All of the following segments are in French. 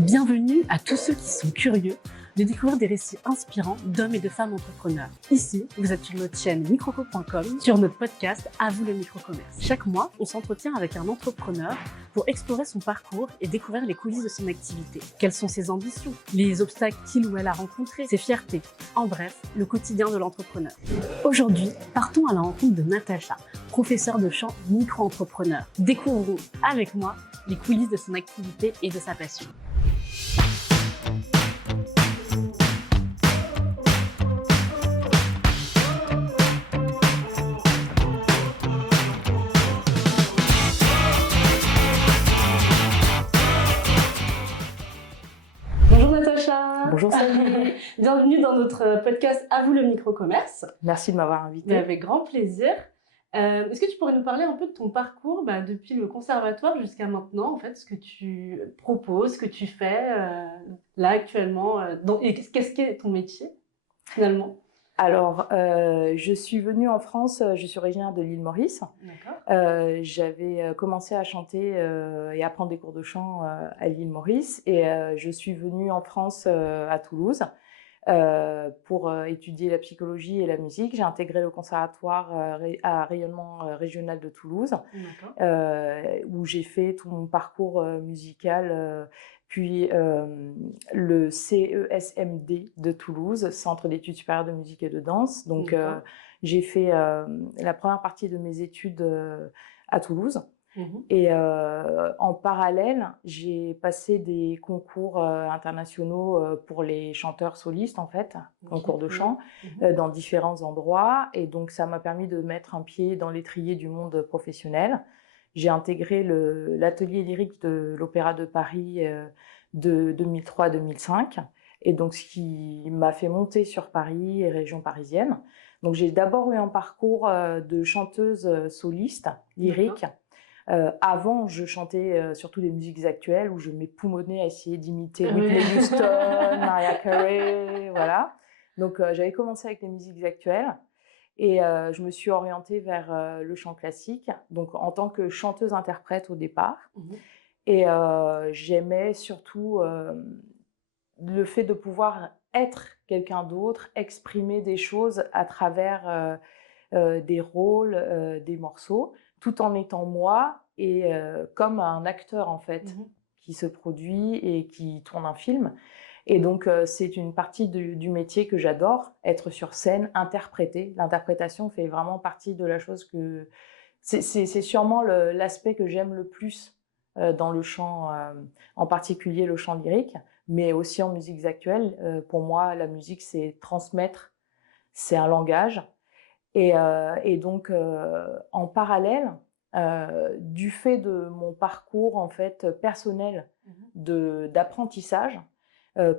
Bienvenue à tous ceux qui sont curieux de découvrir des récits inspirants d'hommes et de femmes entrepreneurs. Ici, vous êtes sur notre chaîne microco.com, sur notre podcast À vous le micro-commerce. Chaque mois, on s'entretient avec un entrepreneur pour explorer son parcours et découvrir les coulisses de son activité. Quelles sont ses ambitions, les obstacles qu'il ou elle a rencontrés, ses fiertés, en bref, le quotidien de l'entrepreneur. Aujourd'hui, partons à la rencontre de Natacha, professeure de chant micro-entrepreneur. Découvrons avec moi les coulisses de son activité et de sa passion. Bonjour Natacha. Bonjour Samy. Bienvenue dans notre podcast À vous le micro-commerce. Merci de m'avoir invitée. Avec grand plaisir. Est-ce que tu pourrais nous parler un peu de ton parcours depuis le conservatoire jusqu'à maintenant, en fait, ce que tu proposes, ce que tu fais là actuellement, et qu'est-ce qu'est ton métier finalement? Alors, je suis venue en France, je suis originaire de l'île Maurice. D'accord. J'avais commencé à chanter et à prendre des cours de chant à l'île Maurice et je suis venue en France à Toulouse pour étudier la psychologie et la musique. J'ai intégré le conservatoire à rayonnement régional de Toulouse où j'ai fait tout mon parcours musical puis le CESMD de Toulouse, Centre d'études supérieures de musique et de danse. Donc j'ai fait la première partie de mes études à Toulouse. Et en parallèle, j'ai passé des concours internationaux pour les chanteurs solistes, en fait, concours de chant, dans différents endroits. Et donc, ça m'a permis de mettre un pied dans l'étrier du monde professionnel. J'ai intégré l'atelier lyrique de l'Opéra de Paris de 2003-2005. Et donc, ce qui m'a fait monter sur Paris et région parisienne. Donc, j'ai d'abord eu un parcours de chanteuse soliste, lyrique. Avant, je chantais surtout des musiques actuelles où je m'époumonais à essayer d'imiter Whitney Houston, Mariah Carey, voilà. Donc, j'avais commencé avec les musiques actuelles et je me suis orientée vers le chant classique, donc en tant que chanteuse-interprète au départ. Et j'aimais surtout le fait de pouvoir être quelqu'un d'autre, exprimer des choses à travers des rôles, des morceaux, tout en étant moi et comme un acteur en fait qui se produit et qui tourne un film. Et donc c'est une partie du métier que j'adore, être sur scène, interpréter. L'interprétation fait vraiment partie de la chose que... C'est sûrement l'aspect que j'aime le plus dans le chant, en particulier le chant lyrique, mais aussi en musiques actuelles. Pour moi, la musique, c'est transmettre, c'est un langage. Et donc, en parallèle, du fait de mon parcours en fait personnel d'apprentissage,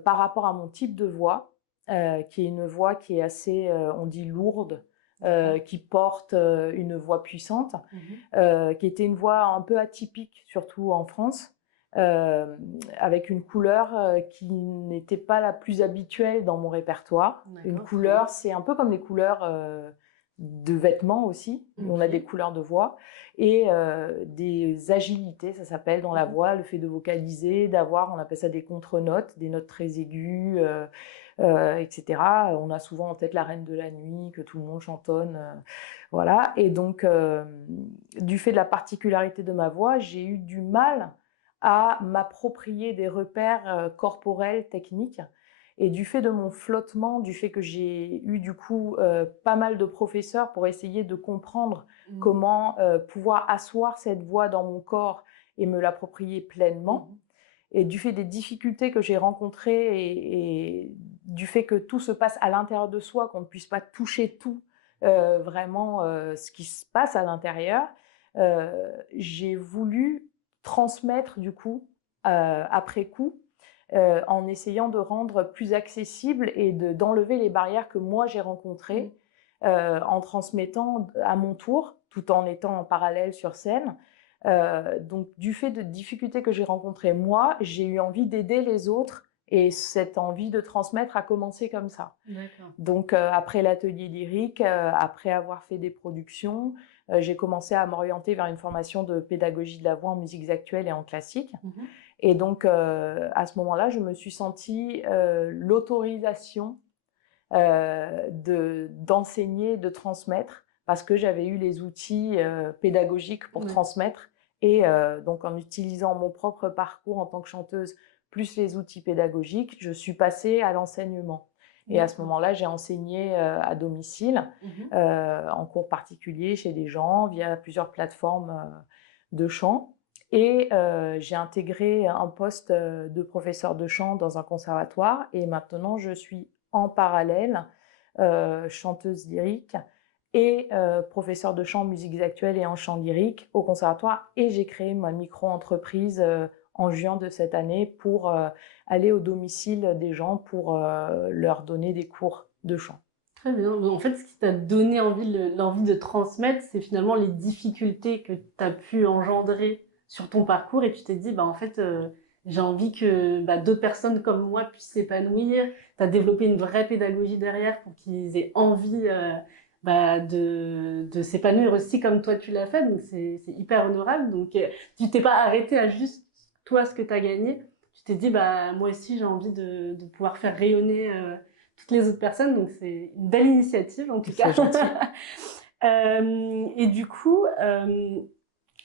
par rapport à mon type de voix, qui est une voix qui est assez, on dit lourde, qui porte une voix puissante, qui était une voix un peu atypique, surtout en France, avec une couleur qui n'était pas la plus habituelle dans mon répertoire. Une couleur, c'est un peu comme les couleurs de vêtements aussi, on a des couleurs de voix et des agilités, ça s'appelle dans la voix, le fait de vocaliser, d'avoir, on appelle ça des contre-notes, des notes très aiguës, etc. On a souvent en tête la Reine de la Nuit, que tout le monde chantonne, voilà. Et donc, du fait de la particularité de ma voix, j'ai eu du mal à m'approprier des repères corporels, techniques. Et du fait de mon flottement, du fait que j'ai eu du coup pas mal de professeurs pour essayer de comprendre comment pouvoir asseoir cette voix dans mon corps et me l'approprier pleinement, et du fait des difficultés que j'ai rencontrées et du fait que tout se passe à l'intérieur de soi, qu'on ne puisse pas toucher tout vraiment ce qui se passe à l'intérieur, j'ai voulu transmettre du coup après coup, en essayant de rendre plus accessible et d'enlever les barrières que moi j'ai rencontrées en transmettant à mon tour, tout en étant en parallèle sur scène. Donc du fait de difficultés que j'ai rencontrées moi, j'ai eu envie d'aider les autres et cette envie de transmettre a commencé comme ça. Donc après l'atelier lyrique, après avoir fait des productions, j'ai commencé à m'orienter vers une formation de pédagogie de la voix en musiques actuelles et en classique. Et donc, à ce moment-là, je me suis sentie l'autorisation d'enseigner, de transmettre, parce que j'avais eu les outils pédagogiques pour transmettre. Et donc, en utilisant mon propre parcours en tant que chanteuse, plus les outils pédagogiques, je suis passée à l'enseignement. Et à ce moment-là, j'ai enseigné à domicile, en cours particulier chez des gens, via plusieurs plateformes de chant. Et j'ai intégré un poste de professeur de chant dans un conservatoire. Et maintenant, je suis en parallèle chanteuse lyrique et professeure de chant en musiques actuelles et en chant lyrique au conservatoire. Et j'ai créé ma micro-entreprise en juin de cette année pour aller au domicile des gens pour leur donner des cours de chant. Très bien. En fait, ce qui t'a donné l'envie de transmettre, c'est finalement les difficultés que tu as pu engendrer sur ton parcours et tu t'es dit, en fait, j'ai envie que d'autres personnes comme moi puissent s'épanouir. Tu as développé une vraie pédagogie derrière pour qu'ils aient envie de s'épanouir aussi comme toi tu l'as fait. Donc, c'est hyper honorable. Donc, tu t'es pas arrêté à juste toi ce que tu as gagné. Tu t'es dit, moi aussi, j'ai envie de pouvoir faire rayonner toutes les autres personnes, donc c'est une belle initiative en tout cas. C'est gentil. Et du coup,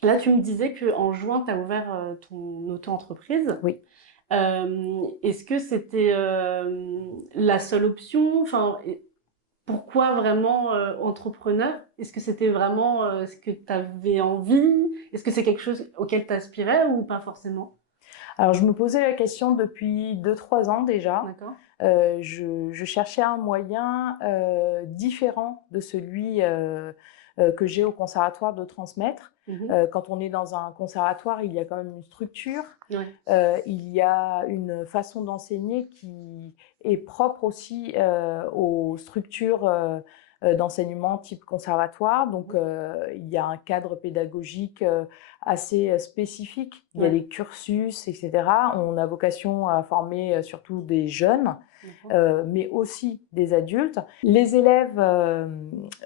là tu me disais qu'en juin, tu as ouvert ton auto-entreprise. Oui. Est-ce que c'était la seule option? Enfin, pourquoi vraiment entrepreneur? Est-ce que c'était vraiment ce que tu avais envie? Est-ce que c'est quelque chose auquel tu aspirais ou pas forcément? Alors, je me posais la question depuis 2-3 ans déjà. D'accord. Je cherchais un moyen différent de celui que j'ai au conservatoire de transmettre. Quand on est dans un conservatoire, il y a quand même une structure, il y a une façon d'enseigner qui est propre aussi aux structures d'enseignement type conservatoire. Donc, il y a un cadre pédagogique assez spécifique. Il y a des cursus, etc. On a vocation à former surtout des jeunes, mais aussi des adultes. Les élèves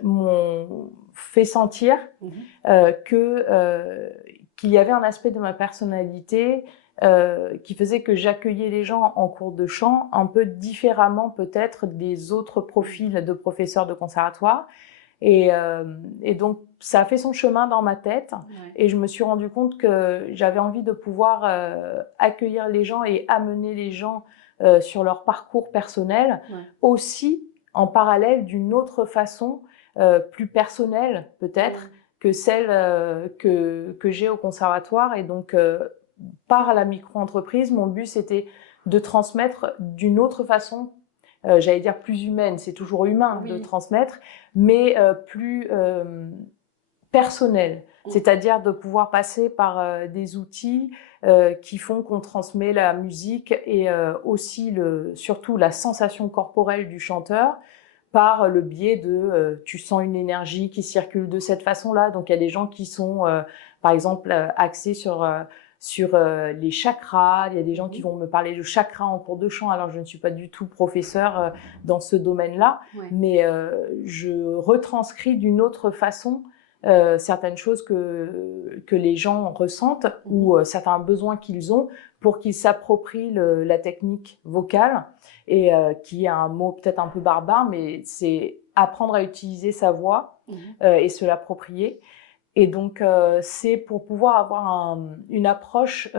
m'ont fait sentir qu'il y avait un aspect de ma personnalité qui faisait que j'accueillais les gens en cours de chant un peu différemment peut-être des autres profils de professeurs de conservatoire. Et donc, ça a fait son chemin dans ma tête et je me suis rendu compte que j'avais envie de pouvoir accueillir les gens et amener les gens sur leur parcours personnel, aussi en parallèle d'une autre façon plus personnelle peut-être que celle que j'ai au conservatoire. Et donc, par la micro-entreprise, mon but c'était de transmettre d'une autre façon, j'allais dire plus humaine, c'est toujours humain de transmettre, mais plus personnel, c'est-à-dire de pouvoir passer par des outils qui font qu'on transmet la musique et aussi surtout la sensation corporelle du chanteur par le biais de tu sens une énergie qui circule de cette façon-là. Donc il y a des gens qui sont par exemple axés sur les chakras. Il y a des gens qui vont me parler de chakras en cours de chant. Alors, je ne suis pas du tout professeur dans ce domaine-là, mais je retranscris d'une autre façon certaines choses que les gens ressentent ou certains besoins qu'ils ont pour qu'ils s'approprient la technique vocale et qui est un mot peut-être un peu barbare, mais c'est apprendre à utiliser sa voix et se l'approprier. Et donc, c'est pour pouvoir avoir une approche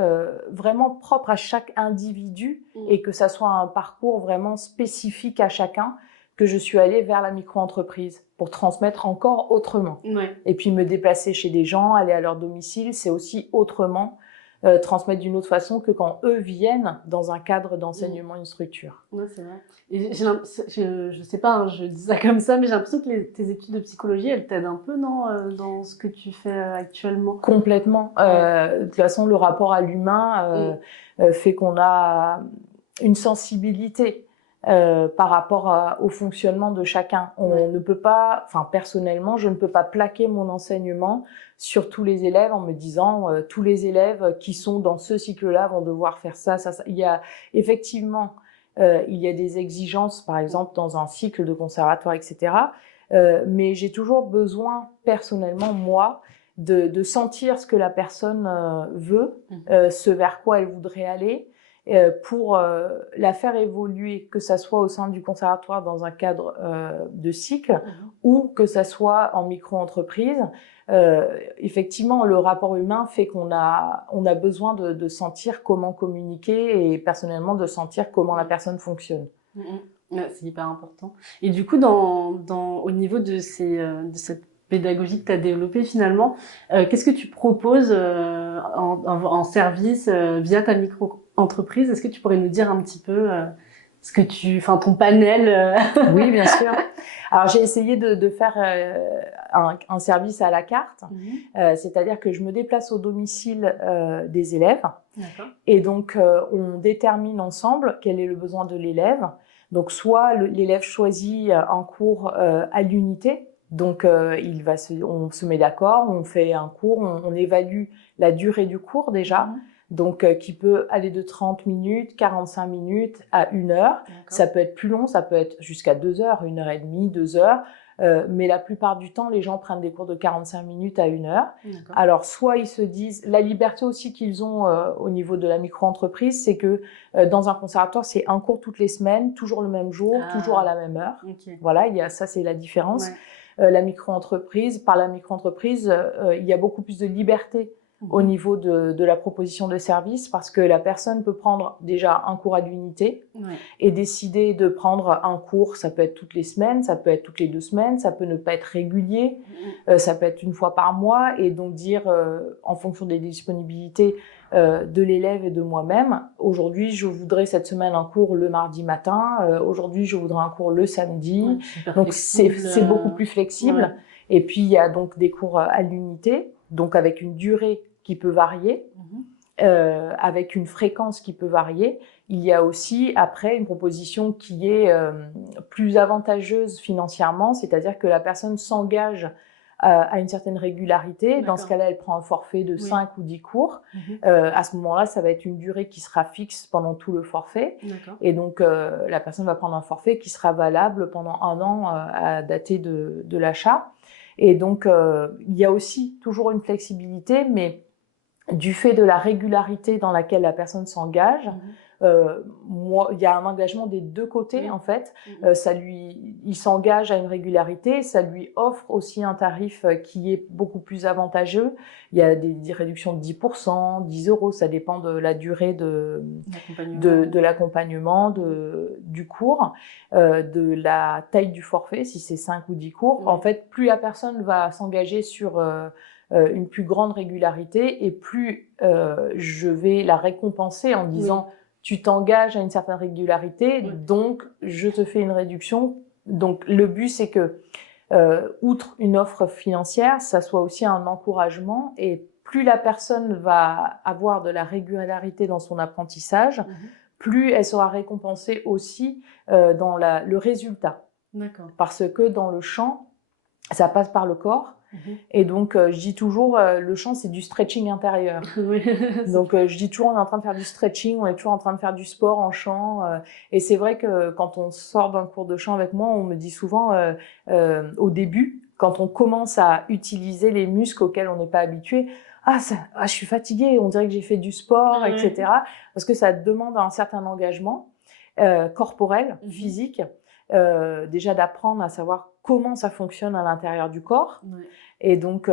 vraiment propre à chaque individu et que ça soit un parcours vraiment spécifique à chacun que je suis allée vers la micro-entreprise pour transmettre encore autrement. Et puis me déplacer chez des gens, aller à leur domicile, c'est aussi autrement transmettre d'une autre façon que quand eux viennent dans un cadre d'enseignement, une structure. Ouais, c'est vrai. Et je sais pas, je dis ça comme ça, mais j'ai l'impression que tes études de psychologie, elles t'aident un peu, non, dans ce que tu fais actuellement? Complètement. De toute façon, le rapport à l'humain fait qu'on a une sensibilité par rapport au fonctionnement de chacun. On ne peut pas, enfin personnellement, je ne peux pas plaquer mon enseignement sur tous les élèves en me disant tous les élèves qui sont dans ce cycle-là vont devoir faire ça, ça, ça. Il y a effectivement il y a des exigences, par exemple dans un cycle de conservatoire, etc. Mais j'ai toujours besoin personnellement, moi, de sentir ce que la personne veut, ce vers quoi elle voudrait aller, pour la faire évoluer, que ça soit au sein du conservatoire dans un cadre de cycle ou que ça soit en micro-entreprise. Effectivement, le rapport humain fait qu'on a besoin de sentir comment communiquer et personnellement de sentir comment la personne fonctionne. Ouais, c'est hyper important. Et du coup, au niveau de cette pédagogie que tu as développée finalement, qu'est-ce que tu proposes en service via ta micro-entreprise? Est-ce que tu pourrais nous dire un petit peu ton panel Oui, bien sûr. Alors, j'ai essayé de faire un service à la carte, c'est-à-dire que je me déplace au domicile des élèves. Et donc, on détermine ensemble quel est le besoin de l'élève. Donc, soit l'élève choisit un cours à l'unité. Donc, on se met d'accord, on fait un cours, on évalue la durée du cours déjà. Donc, qui peut aller de 30 minutes, 45 minutes à 1 heure. Ça peut être plus long, ça peut être jusqu'à 2 heures, 1h30, 2 heures. Mais la plupart du temps, les gens prennent des cours de 45 minutes à 1 heure. Alors, soit ils se disent, la liberté aussi qu'ils ont au niveau de la micro-entreprise, c'est que dans un conservatoire, c'est un cours toutes les semaines, toujours le même jour, toujours à la même heure. Voilà, ça c'est la différence. La micro-entreprise, par la micro-entreprise, il y a beaucoup plus de liberté au niveau de la proposition de service, parce que la personne peut prendre déjà un cours à l'unité et décider de prendre un cours, ça peut être toutes les semaines, ça peut être toutes les 2 semaines, ça peut ne pas être régulier, ça peut être 1 fois par mois, et donc dire en fonction des disponibilités de l'élève et de moi-même, aujourd'hui je voudrais cette semaine un cours le mardi matin, aujourd'hui je voudrais un cours le samedi, donc c'est beaucoup plus flexible. Et puis il y a donc des cours à l'unité, donc avec une durée qui peut varier, avec une fréquence qui peut varier. Il y a aussi après une proposition qui est plus avantageuse financièrement, c'est-à-dire que la personne s'engage à une certaine régularité. Dans ce cas-là, elle prend un forfait de 5 ou 10 cours. À ce moment-là, ça va être une durée qui sera fixe pendant tout le forfait. Et donc, la personne va prendre un forfait qui sera valable pendant 1 an à dater de l'achat. Et donc, il y a aussi toujours une flexibilité, mais du fait de la régularité dans laquelle la personne s'engage, il y a un engagement des 2 côtés en fait. Il s'engage à une régularité, ça lui offre aussi un tarif qui est beaucoup plus avantageux. Il y a des réductions de 10%, 10 euros, ça dépend de la durée de l'accompagnement, du cours, de la taille du forfait, si c'est 5 ou 10 cours. En fait, plus la personne va s'engager sur une plus grande régularité, et plus je vais la récompenser en disant tu t'engages à une certaine régularité, donc je te fais une réduction. Donc le but c'est que outre une offre financière, ça soit aussi un encouragement, et plus la personne va avoir de la régularité dans son apprentissage, plus elle sera récompensée aussi dans le résultat. Parce que dans le chant, ça passe par le corps. Et donc, je dis toujours, le chant, c'est du stretching intérieur. Donc, je dis toujours, on est en train de faire du stretching, on est toujours en train de faire du sport en chant. Et c'est vrai que quand on sort d'un cours de chant avec moi, on me dit souvent, au début, quand on commence à utiliser les muscles auxquels on n'est pas habitué, je suis fatiguée, on dirait que j'ai fait du sport, etc. Parce que ça demande un certain engagement corporel, physique. Déjà d'apprendre à savoir comment ça fonctionne à l'intérieur du corps. Et donc,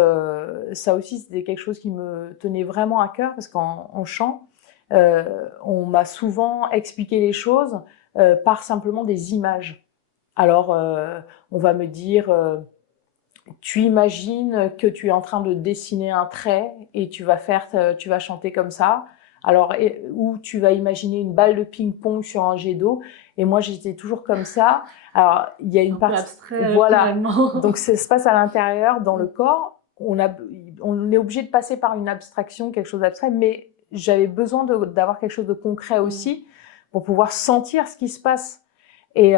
ça aussi, c'était quelque chose qui me tenait vraiment à cœur, parce qu'en chant, on m'a souvent expliqué les choses par simplement des images. Alors, on va me dire, tu imagines que tu es en train de dessiner un trait et tu vas chanter comme ça. Alors, ou tu vas imaginer une balle de ping-pong sur un jet d'eau. Et moi, j'étais toujours comme ça. Alors, il y a une partie abstrait, voilà. Donc, ça se passe à l'intérieur, dans le corps. On est obligé de passer par une abstraction, quelque chose d'abstrait, mais j'avais besoin d'avoir quelque chose de concret aussi pour pouvoir sentir ce qui se passe. Et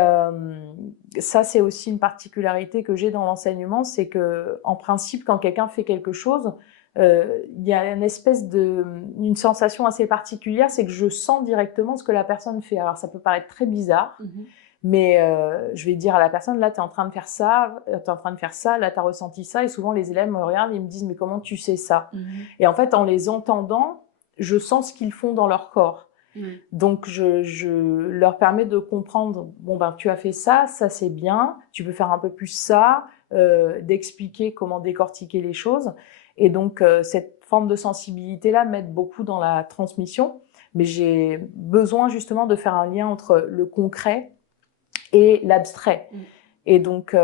ça, c'est aussi une particularité que j'ai dans l'enseignement, c'est que, en principe, quand quelqu'un fait quelque chose, il y a une sensation assez particulière, c'est que je sens directement ce que la personne fait. Alors, ça peut paraître très bizarre, Mais je vais dire à la personne, là, tu es en train de faire ça, tu es en train de faire ça, là, tu as ressenti ça. Et souvent, les élèves me regardent et ils me disent, mais comment tu sais ça? Et en fait, en les entendant, je sens ce qu'ils font dans leur corps. Donc, je leur permets de comprendre, bon, ben, tu as fait ça, ça c'est bien, tu peux faire un peu plus ça, d'expliquer comment décortiquer les choses. Et donc, cette forme de sensibilité-là m'aide beaucoup dans la transmission. Mais j'ai besoin justement de faire un lien entre le concret et l'abstrait. Et donc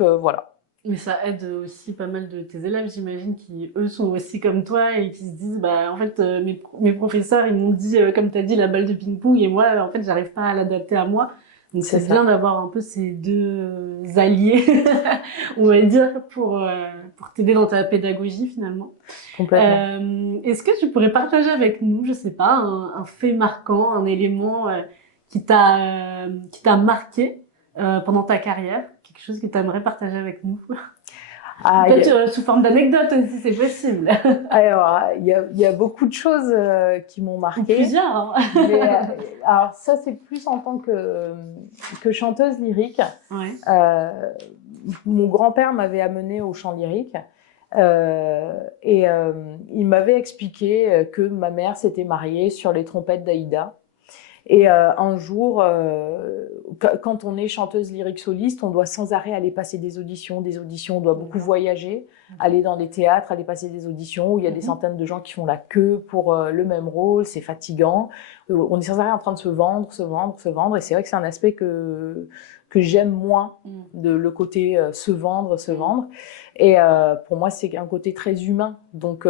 voilà. Mais ça aide aussi pas mal de tes élèves, j'imagine, qui eux sont aussi comme toi et qui se disent, bah en fait, mes professeurs, ils m'ont dit, comme tu as dit, la balle de ping-pong, et moi, en fait, j'arrive pas à l'adapter à moi. Donc c'est bien d'avoir un peu ces deux alliés, on va dire, pour t'aider dans ta pédagogie finalement. Complètement. Est-ce que tu pourrais partager avec nous, je sais pas, un fait marquant, un élément qui t'a marqué pendant ta carrière, quelque chose que tu aimerais partager avec nous? Peut-être sous forme d'anecdote si c'est possible. Alors, il y a beaucoup de choses qui m'ont marqué. Plusieurs. Hein. Mais, alors ça, c'est plus en tant que chanteuse lyrique. Ouais. Mon grand-père m'avait amenée au chant lyrique. Et il m'avait expliqué que ma mère s'était mariée sur les trompettes d'Aïda. Et un jour, quand on est chanteuse lyrique soliste, on doit sans arrêt aller passer des auditions, on doit beaucoup voyager, aller dans des théâtres, aller passer des auditions où il y a des centaines de gens qui font la queue pour le même rôle, c'est fatigant. On est sans arrêt en train de se vendre, et c'est vrai que c'est un aspect que j'aime moins, le côté se vendre. Et pour moi, c'est un côté très humain. Donc,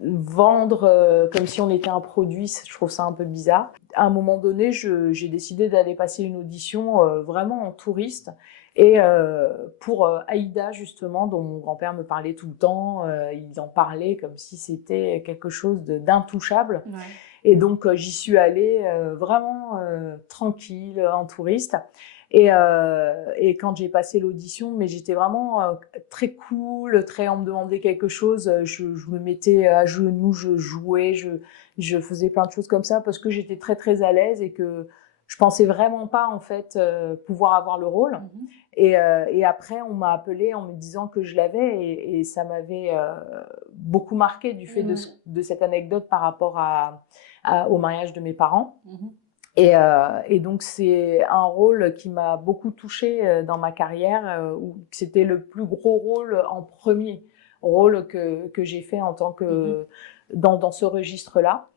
vendre comme si on était un produit, je trouve ça un peu bizarre. À un moment donné, j'ai décidé d'aller passer une audition vraiment en touriste. Et pour Aïda, justement, dont mon grand-père me parlait tout le temps, il en parlait comme si c'était quelque chose d'intouchable. Ouais. Et donc, j'y suis allée vraiment tranquille, en touriste. Et quand j'ai passé l'audition, mais j'étais vraiment très cool, on me demandait quelque chose, je me mettais à genoux, je jouais, je faisais plein de choses comme ça parce que j'étais très très à l'aise et que je pensais vraiment pas en fait pouvoir avoir le rôle. Et après, on m'a appelée en me disant que je l'avais et ça m'avait beaucoup marqué du fait de cette anecdote par rapport au mariage de mes parents. Et donc, c'est un rôle qui m'a beaucoup touchée dans ma carrière, où c'était le plus gros rôle en premier rôle que j'ai fait en tant que dans ce registre-là.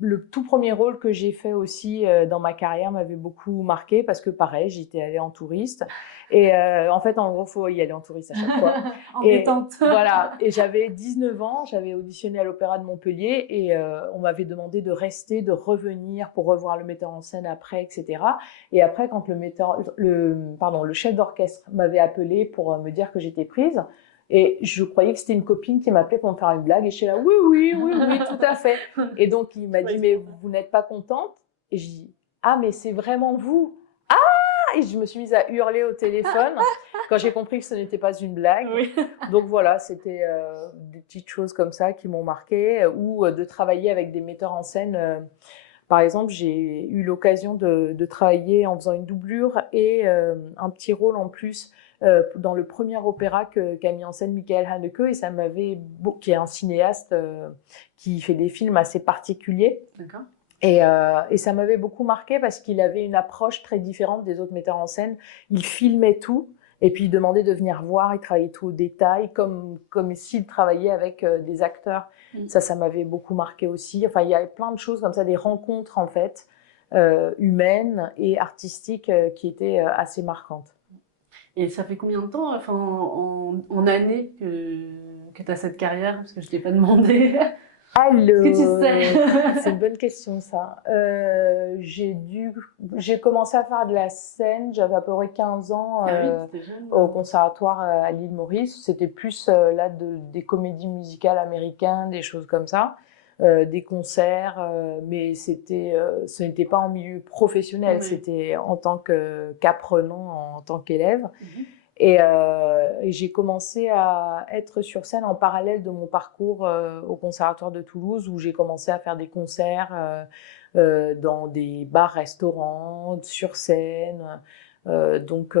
Le tout premier rôle que j'ai fait aussi dans ma carrière m'avait beaucoup marqué parce que pareil, j'étais allée en touriste et en fait en gros faut y aller en touriste à chaque fois. En détente. Voilà, et j'avais 19 ans, j'avais auditionné à l'Opéra de Montpellier et on m'avait demandé de rester, de revenir pour revoir le metteur en scène après, etc. Et après quand le chef d'orchestre m'avait appelé pour me dire que j'étais prise. Et je croyais que c'était une copine qui m'appelait pour me faire une blague. Et je suis là, oui, tout à fait. Et donc, il m'a dit, mais vous n'êtes pas contente? Et je dis, ah, mais c'est vraiment vous. Ah! Et je me suis mise à hurler au téléphone quand j'ai compris que ce n'était pas une blague. Oui. Donc voilà, c'était des petites choses comme ça qui m'ont marqué. Ou de travailler avec des metteurs en scène. Par exemple, j'ai eu l'occasion de travailler en faisant une doublure et un petit rôle en plus dans le premier opéra qu'a mis en scène Michael Haneke, et ça qui est un cinéaste qui fait des films assez particuliers. D'accord. Et ça m'avait beaucoup marqué parce qu'il avait une approche très différente des autres metteurs en scène. Il filmait tout et puis il demandait de venir voir, il travaillait tout au détail, comme s'il travaillait avec des acteurs. Ça m'avait beaucoup marqué aussi. Enfin, il y avait plein de choses comme ça, des rencontres en fait humaines et artistiques qui étaient assez marquantes. Et ça fait combien de temps, enfin, en années que tu as cette carrière? Parce que je ne t'ai pas demandé. Alors, est-ce que tu sais? C'est une bonne question, ça. J'ai commencé à faire de la scène, j'avais à peu près 15 ans au conservatoire à l'île Maurice. C'était plus là des comédies musicales américaines, des choses comme ça. Des concerts, mais ce n'était pas en milieu professionnel, c'était en tant qu'apprenant, en tant qu'élève. Et j'ai commencé à être sur scène en parallèle de mon parcours au Conservatoire de Toulouse, où j'ai commencé à faire des concerts dans des bars-restaurants, sur scène. Donc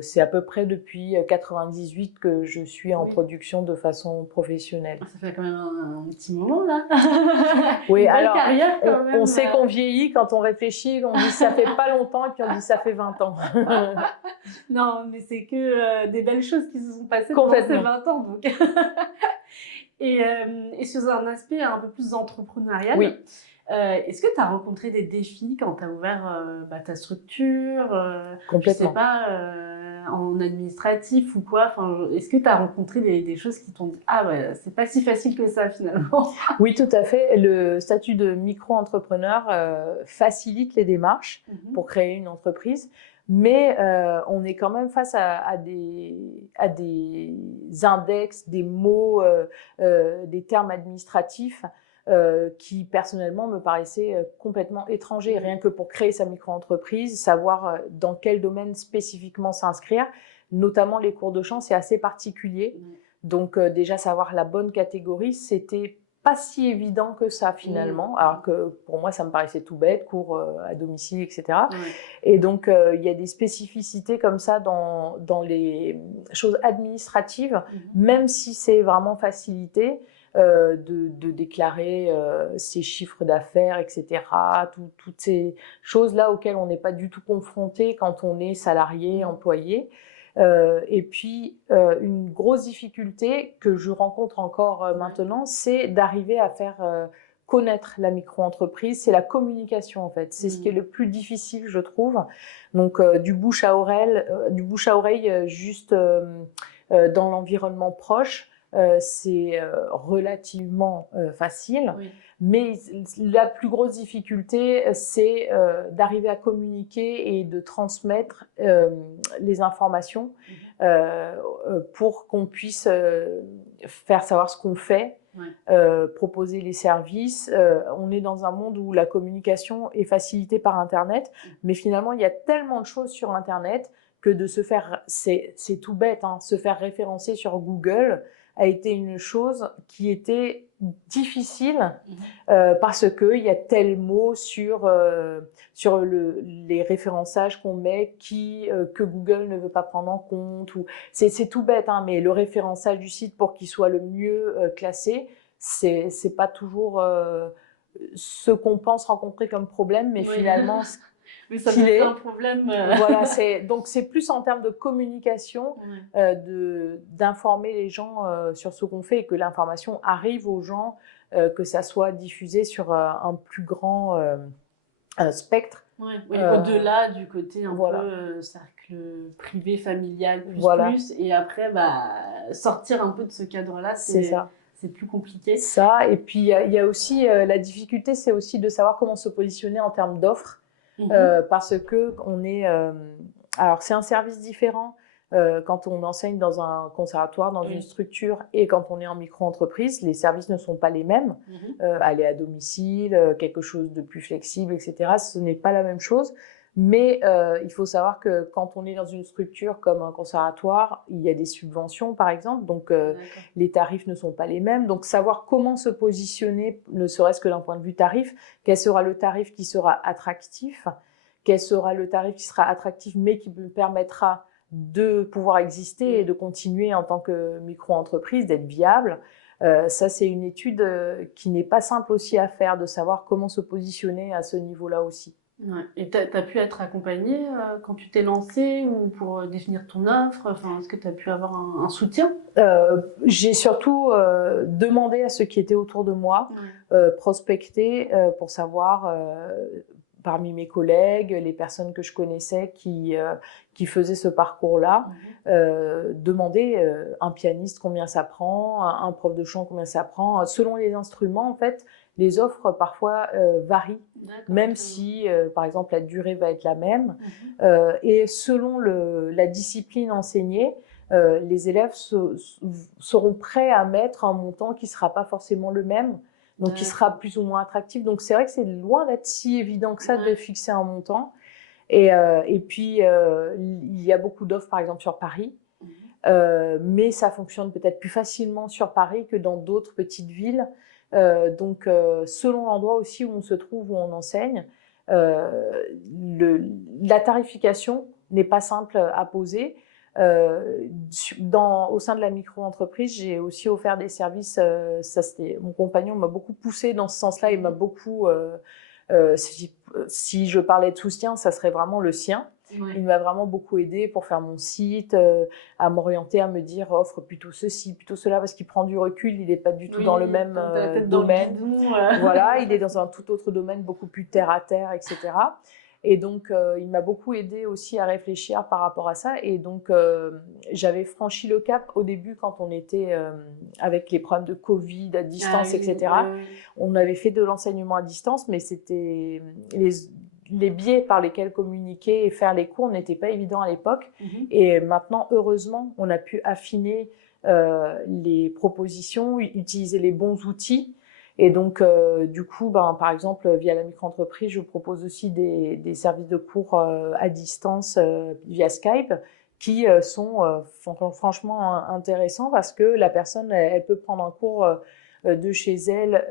c'est à peu près depuis 98 que je suis en production de façon professionnelle. Ça fait quand même un petit moment là. Oui, Une belle alors carrière quand même. On sait qu'on vieillit quand on réfléchit, on dit ça fait pas longtemps et puis on dit ça fait 20 ans. Non, mais c'est que des belles choses qui se sont passées pendant ces 20 ans. Donc. Et sur un aspect un peu plus entrepreneurial, oui. Est-ce que tu as rencontré des défis quand tu as ouvert ta structure Complètement. Je sais pas, en administratif ou quoi, est-ce que tu as rencontré des choses qui t'ont dit « Ah ouais, c'est pas si facile que ça finalement ». Oui, tout à fait. Le statut de micro-entrepreneur facilite les démarches pour créer une entreprise, mais on est quand même face à des index, des mots, des termes administratifs qui personnellement me paraissaient complètement étrangers. Rien que pour créer sa micro-entreprise, savoir dans quel domaine spécifiquement s'inscrire, notamment les cours de chant, c'est assez particulier. Donc déjà savoir la bonne catégorie, c'était pas si évident que ça finalement, alors que pour moi ça me paraissait tout bête, cours à domicile, etc. Et donc il y a des spécificités comme ça dans les choses administratives, même si c'est vraiment facilité. De déclarer ses chiffres d'affaires, etc. Toutes ces choses-là auxquelles on n'est pas du tout confronté quand on est salarié, employé. Et puis, une grosse difficulté que je rencontre encore maintenant, c'est d'arriver à faire connaître la micro-entreprise. C'est la communication, en fait. C'est ce qui est le plus difficile, je trouve. Donc, du bouche à oreille, juste dans l'environnement proche, c'est relativement facile. Mais la plus grosse difficulté, c'est d'arriver à communiquer et de transmettre les informations pour qu'on puisse faire savoir ce qu'on fait, proposer les services. On est dans un monde où la communication est facilitée par Internet, mais finalement, il y a tellement de choses sur Internet que de se faire, c'est tout bête, hein, se faire référencer sur Google a été une chose qui était difficile parce qu'il y a tel mot sur les référençages qu'on met que Google ne veut pas prendre en compte. C'est tout bête, hein, mais le référençage du site pour qu'il soit le mieux classé, c'est pas toujours ce qu'on pense rencontrer comme problème, mais finalement... Mais ça peut être un problème. Voilà, donc c'est plus en termes de communication, d'informer les gens sur ce qu'on fait et que l'information arrive aux gens, que ça soit diffusé sur un plus grand spectre. Oui, au-delà du côté un peu cercle privé, familial, plus, et après, sortir un peu de ce cadre-là, c'est plus compliqué. Ça, et puis il y a aussi la difficulté, c'est aussi de savoir comment se positionner en termes d'offres. Parce que alors c'est un service différent quand on enseigne dans un conservatoire, dans une structure, et quand on est en micro-entreprise, les services ne sont pas les mêmes. Aller à domicile, quelque chose de plus flexible, etc., ce n'est pas la même chose. Mais il faut savoir que quand on est dans une structure comme un conservatoire, il y a des subventions, par exemple, donc les tarifs ne sont pas les mêmes. Donc savoir comment se positionner, ne serait-ce que d'un point de vue tarif, quel sera le tarif qui sera attractif, quel sera le tarif qui sera attractif mais qui me permettra de pouvoir exister et de continuer en tant que micro-entreprise, d'être viable. Ça, c'est une étude qui n'est pas simple aussi à faire, de savoir comment se positionner à ce niveau-là aussi. Ouais. Et tu as pu être accompagnée quand tu t'es lancée ou pour définir ton offre? Est-ce que tu as pu avoir un soutien? J'ai surtout demandé à ceux qui étaient autour de moi, prospecté pour savoir, parmi mes collègues, les personnes que je connaissais qui faisaient ce parcours-là, demander un pianiste combien ça prend, un prof de chant combien ça prend. Selon les instruments, en fait, les offres parfois varient, même si, par exemple, la durée va être la même. Et selon la discipline enseignée, les élèves seront prêts à mettre un montant qui ne sera pas forcément le même, donc qui sera plus ou moins attractif. Donc c'est vrai que c'est loin d'être si évident que ça de fixer un montant. Et puis, il y a beaucoup d'offres, par exemple, sur Paris. mais ça fonctionne peut-être plus facilement sur Paris que dans d'autres petites villes. Donc, selon l'endroit aussi où on se trouve, où on enseigne, la tarification n'est pas simple à poser. Au sein de la micro-entreprise, j'ai aussi offert des services. Mon compagnon m'a beaucoup poussé dans ce sens-là. Il m'a beaucoup. Si je parlais de soutien, ça serait vraiment le sien. Ouais. Il m'a vraiment beaucoup aidé pour faire mon site, à m'orienter, à me dire offre plutôt ceci, plutôt cela, parce qu'il prend du recul. Il n'est pas du tout dans le même domaine. Voilà, il est dans un tout autre domaine, beaucoup plus terre à terre, etc. Et donc, il m'a beaucoup aidé aussi à réfléchir par rapport à ça. Et donc, j'avais franchi le cap au début quand on était avec les problèmes de Covid à distance, etc. On avait fait de l'enseignement à distance, mais c'était les biais par lesquels communiquer et faire les cours n'étaient pas évidents à l'époque. Et maintenant, heureusement, on a pu affiner les propositions, utiliser les bons outils. Et donc, du coup, par exemple, via la micro-entreprise, je propose aussi des services de cours à distance via Skype qui sont franchement intéressants parce que la personne, elle peut prendre un cours de chez elle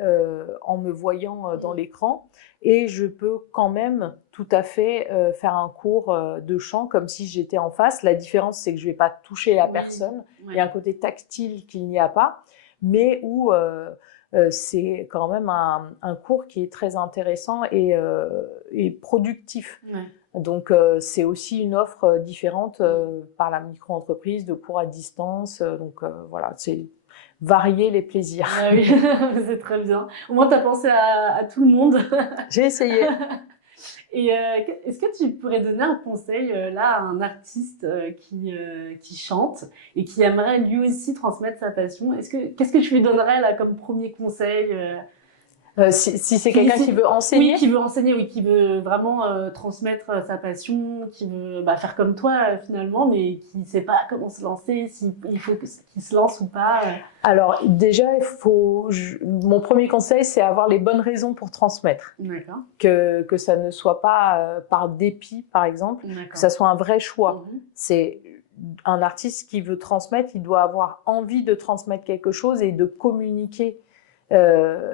en me voyant dans l'écran et je peux quand même tout à fait faire un cours de chant comme si j'étais en face. La différence, c'est que je ne vais pas toucher la personne. Il y a un côté tactile qu'il n'y a pas, mais où... c'est quand même un cours qui est très intéressant et productif. Donc, c'est aussi une offre différente par la micro-entreprise de cours à distance. Donc, voilà, c'est varier les plaisirs. Ah oui, c'est très bien. Au moins, tu as pensé à tout le monde. J'ai essayé. Et est-ce que tu pourrais donner un conseil là à un artiste qui chante et qui aimerait lui aussi transmettre sa passion? Qu'est-ce que tu lui donnerais là comme premier conseil si c'est quelqu'un qui veut enseigner? Oui, qui veut enseigner, oui, qui veut vraiment transmettre sa passion, qui veut faire comme toi finalement, mais qui ne sait pas comment se lancer, s'il faut qu'il se lance ou pas. Alors déjà, mon premier conseil, c'est avoir les bonnes raisons pour transmettre. D'accord. Que ça ne soit pas par dépit, par exemple, que ça soit un vrai choix. C'est un artiste qui veut transmettre, il doit avoir envie de transmettre quelque chose et de communiquer.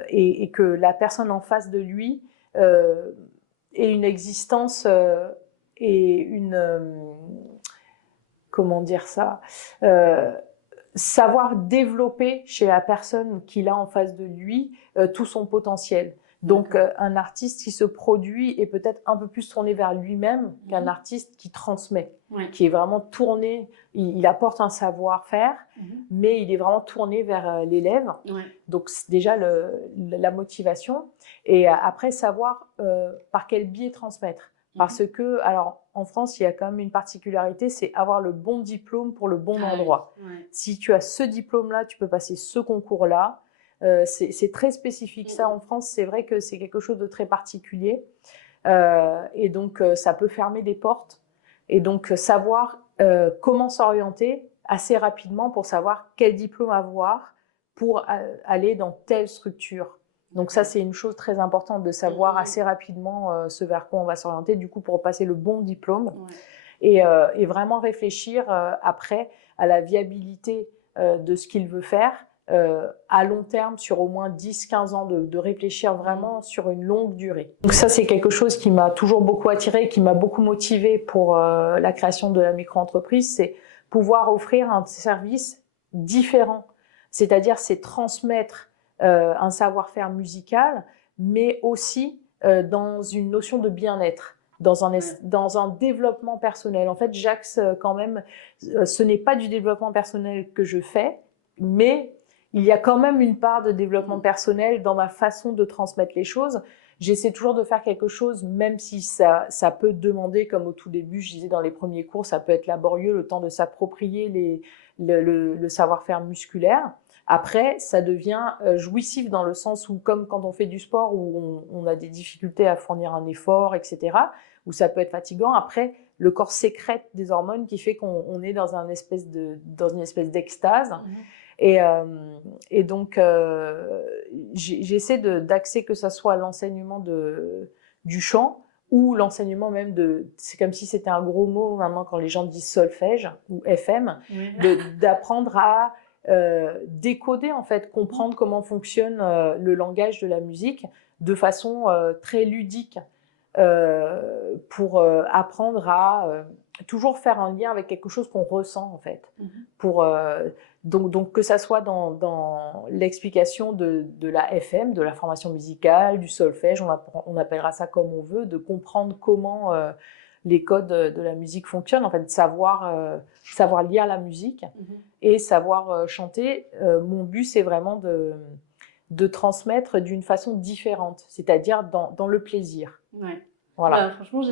Et que la personne en face de lui ait une existence et une... comment dire ça savoir développer chez la personne qu'il a en face de lui tout son potentiel. Donc, un artiste qui se produit est peut-être un peu plus tourné vers lui-même qu'un artiste qui transmet, qui est vraiment tourné, il apporte un savoir-faire, mais il est vraiment tourné vers l'élève. Donc, c'est déjà la motivation. Et après, savoir par quel biais transmettre. Parce que, alors, en France, il y a quand même une particularité, c'est avoir le bon diplôme pour le bon endroit. Si tu as ce diplôme-là, tu peux passer ce concours-là. C'est très spécifique. Ça, en France, c'est vrai que c'est quelque chose de très particulier. Et donc, ça peut fermer des portes. Et donc, savoir comment s'orienter assez rapidement pour savoir quel diplôme avoir pour aller dans telle structure. Donc ça, c'est une chose très importante de savoir assez rapidement ce vers quoi on va s'orienter, du coup, pour passer le bon diplôme. Et vraiment réfléchir après à la viabilité de ce qu'il veut faire à long terme, sur au moins 10-15 ans, de réfléchir vraiment sur une longue durée. Donc ça, c'est quelque chose qui m'a toujours beaucoup attirée, qui m'a beaucoup motivée pour la création de la micro-entreprise, c'est pouvoir offrir un service différent. C'est-à-dire, c'est transmettre un savoir-faire musical, mais aussi dans une notion de bien-être. Dans un développement personnel. En fait, j'axe quand même, ce n'est pas du développement personnel que je fais, mais il y a quand même une part de développement personnel dans ma façon de transmettre les choses. J'essaie toujours de faire quelque chose, même si ça peut demander, comme au tout début, je disais dans les premiers cours, ça peut être laborieux, le temps de s'approprier le savoir-faire musculaire. Après, ça devient jouissif dans le sens où, comme quand on fait du sport, où on a des difficultés à fournir un effort, etc., où ça peut être fatigant. Après, le corps sécrète des hormones qui fait qu'on est dans une espèce d'extase. Et donc, j'essaie d'axer que ça soit l'enseignement du chant ou l'enseignement même c'est comme si c'était un gros mot maintenant quand les gens disent solfège ou FM, d'apprendre à décoder en fait, comprendre comment fonctionne le langage de la musique de façon très ludique pour apprendre à toujours faire un lien avec quelque chose qu'on ressent en fait. Pour donc que ça soit dans l'explication de la FM, de la formation musicale, du solfège, on appellera ça comme on veut, de comprendre comment les codes de la musique fonctionnent, en fait, savoir lire la musique et savoir chanter. Mon but, c'est vraiment de transmettre d'une façon différente, c'est-à-dire dans le plaisir. Ouais. Voilà. Franchement,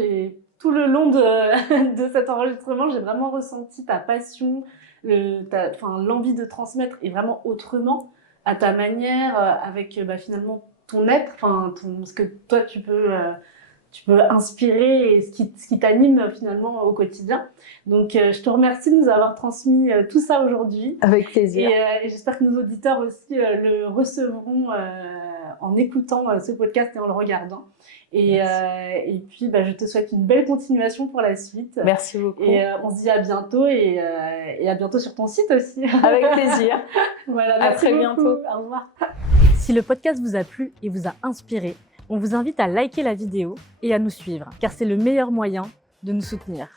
tout le long de cet enregistrement, j'ai vraiment ressenti ta passion, l'envie de transmettre et vraiment autrement, à ta manière, avec finalement ton être, ce que toi tu peux inspirer et ce qui t'anime finalement au quotidien. Donc je te remercie de nous avoir transmis tout ça aujourd'hui. Avec plaisir. Et j'espère que nos auditeurs aussi le recevront en écoutant ce podcast et en le regardant. Et puis, je te souhaite une belle continuation pour la suite. Merci beaucoup. Et on se dit à bientôt et à bientôt sur ton site aussi. Avec plaisir. Voilà, à très bientôt. Au revoir. Si le podcast vous a plu et vous a inspiré, on vous invite à liker la vidéo et à nous suivre, car c'est le meilleur moyen de nous soutenir.